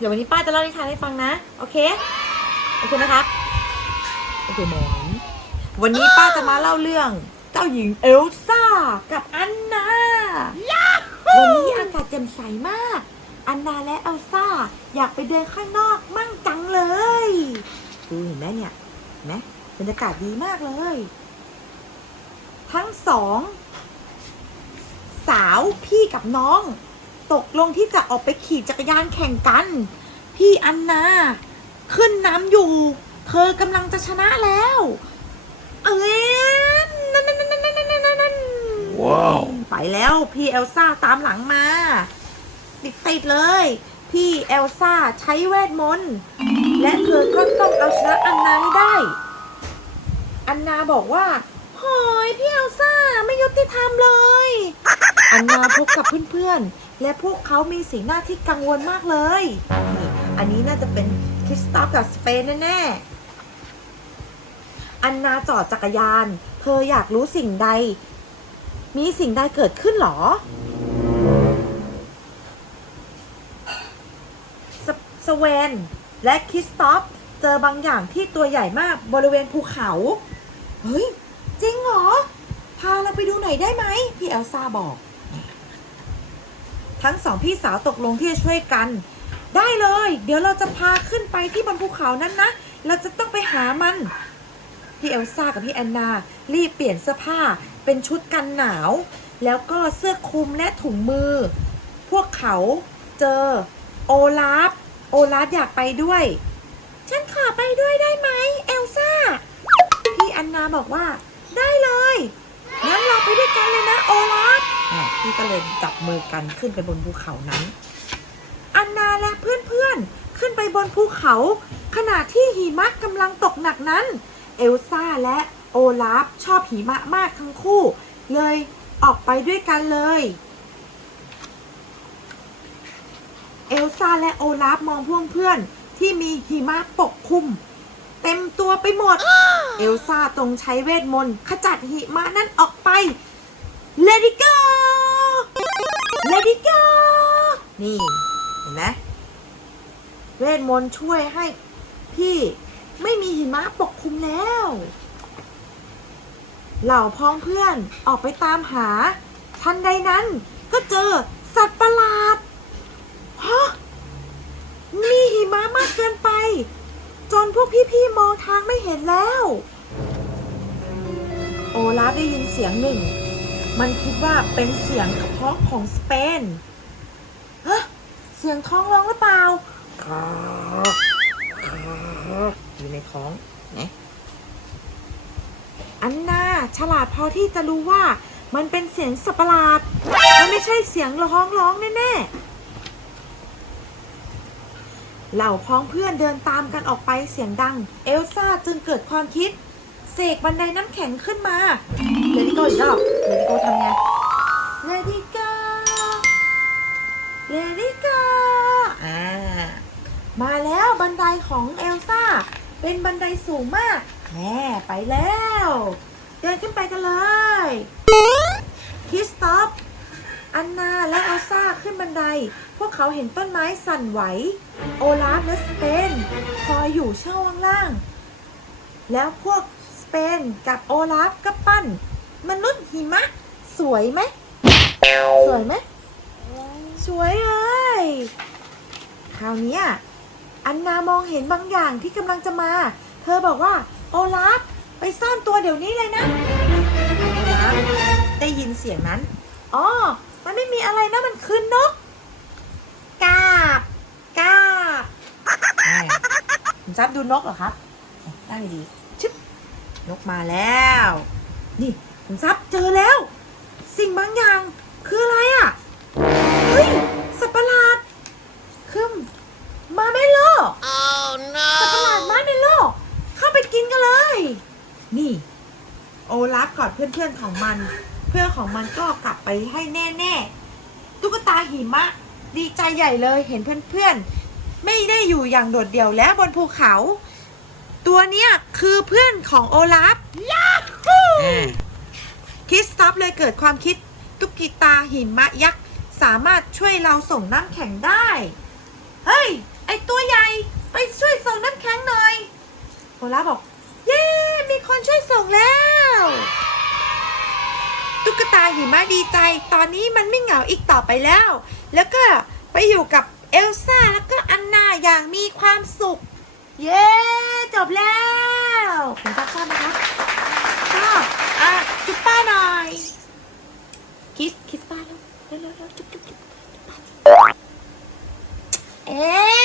เดี๋ยววันนี้ป้าจะเล่านิทานให้ฟังนะ โอเค โอเคนะครับโอเคหมอนวันนี้ป้าจะมาเล่าเรื่อง เจ้าหญิงเอลซ่ากับอันนา วันนี้อากาศแจ่มใสมาก อันนาและเอลซ่าอยากไปเดินข้างนอกมั่งจังเลยดูเห็นไหมเนี่ยเห็นไหมบรรยากาศดีมากเลย ทั้งสอง สาวพี่กับน้อง ตกลงที่จะออกไปขี่จักรยานแข่งกัน พี่อันนาขึ้นน้ำอยู่ เธอกำลังจะชนะแล้ว เอ้ยนั่นนั่นนั่นนั่นนั่นนั่นนั่นว้าวไปแล้วพี่เอลซ่าตามหลังมา ติดติดเลย พี่เอลซ่าใช้เวทมนต์และเธอก็ต้องเอาชนะอันนาให้ได้ อันนาบอกว่าโหยพี่เอ นนาพบกับเพื่อนๆ และพวกเขามีสีหน้าที่กังวลมากเลยนี่อันนี้น่าจะเป็นคริสตัฟกับสเปนแน่ๆ อันนาจอดจักรยาน เธออยากรู้สิ่งใด มีสิ่งใดเกิดขึ้นหรอ สสเวน และคริสตอฟเจอบางอย่างที่ตัวใหญ่มากบริเวณภูเขา เฮ้ย จริงเหรอ พาเราไปดูหน่อยได้ไหม พี่เอลซ่าบอก ทั้งสองพี่สาวตกลงที่จะช่วยกัน ได้เลย เดี๋ยวเราจะพาขึ้นไปที่บนภูเขานั้นนะ เราจะต้องไปหามัน พี่เอลซ่ากับพี่แอนนา รีบเปลี่ยนเสื้อผ้าเป็นชุดกันหนาว แล้วก็เสื้อคลุมและถุงมือ พวกเขาเจอโอลาฟ โอลาฟอยากไปด้วย ฉันขอไปด้วยได้ไหมเอลซ่า พี่แอนนาบอกว่า ได้เลย งั้นเราไปด้วยกันเลยนะโอลาฟ พี่ก็เลยจับมือกันขึ้นไปบนภูเขานั้น อันนาและเพื่อนๆขึ้นไปบนภูเขา ขณะที่หิมะกำลังตกหนักนั้น เอลซ่าและโอลาฟชอบหิมะมากทั้งคู่ เลยออกไปด้วยกันเลย เอลซ่าและโอลาฟมองพวกเพื่อนที่มีหิมะปกคลุม เต็มตัวไปหมด เอลซ่าจงใช้เวทมนต์ขจัดหิมะนั้นออกไป Let it go Let it go นี่ เห็นไหมเวทมนต์ช่วยให้พี่ไม่มีหิมะปกคลุมแล้ว เหล่าพ้องเพื่อนออกไปตามหา ทันใดนั้นก็เจอสัตว์ประหลาดฮะมีหิมะมากเกินไป จนพวกพี่ๆมองทางไม่เห็นแล้ว โอลาฟได้ยินเสียงหนึ่ง มันคิดว่าเป็นเสียงกระเพาะของสเปนฮะเสียงท้องร้องหรือเปล่าอยู่ในท้องนะอันนาฉลาดพอที่จะรู้ว่ามันเป็นเสียงสัประหลาดมันไม่ใช่เสียงร้องร้องแน่ๆ เหล่าพ้องเพื่อนเดินตามกันออกไปเสียงดัง เอลซ่าจึงเกิดความคิด เสกบันไดน้ำแข็งขึ้นมาเลดี้โกอีกรอบเลดี้โกทำไงเลดี้โกเลดี้โกอ่ามาแล้วบันไดของเอลซ่า เป็นบันไดสูงมากแม่ไปแล้ว เดินขึ้นไปกันเลยคิสตอฟอันนาและเอลซ่าขึ้นบันได พวกเขาเห็นต้นไม้สั่นไหว โอลาฟและสเปนคอยอยู่ช่องล่าง แล้วพวก เปนกับโอลาฟก็ปั้น มนุษย์หิมะ สวยไหม สวยไหม สวยเลยคราวนี้อันนามองเห็นบางอย่างที่กำลังจะมา เธอบอกว่า โอลาฟไปซ่อนตัวเดี๋ยวนี้เลยนะโอลาฟได้ยินเสียงนั้น อ๋อ มันไม่มีอะไรนะ มันคือนกกาบกาบคุณจับดูนกเหรอครับตั้งดี นกมาแล้ว นี่คุณซับเจอแล้ว สิ่งบางอย่างคืออะไรอะ เฮ้ย สัตว์ประหลาดคือมาเมโล Oh สัตว์ประหลาด no! มาเมโล เข้าไปกินกันเลย นี่ โอลาฟกอดเพื่อนๆของมัน เพื่อนของมันก็กลับไปให้แน่ๆ ตุ๊กตาหิมะ ดีใจใหญ่เลยเห็นเพื่อนๆ ไม่ได้อยู่อย่างโดดเดี่ยวแล้วบนภูเขา ตัวเนี้ยคือเพื่อนของโอลาฟคริสตอฟเลยเกิดความคิดตุ๊กกีตาหิมะยักษ์สามารถช่วยเราส่งน้ำแข็งได้ เฮ้ย ไอตัวใหญ่ ไปช่วยส่งน้ำแข็งหน่อย โอลาฟบอก เย้ มีคนช่วยส่งแล้ว ตุ๊กตาหิมะดีใจ ตอนนี้มันไม่เหงาอีกต่อไปแล้ว แล้วก็ไปอยู่กับเอลซ่าแล้วก็อันนาอย่างมีความสุข เย้ บแล้วคุณฟ้าชอบไหมคะชอบอะจุ๊บป้าหน่อยคิสคิสป้าแล้วเร็วๆๆจุ๊บจุ๊บจุ๊บจุ๊บป้าเอ๊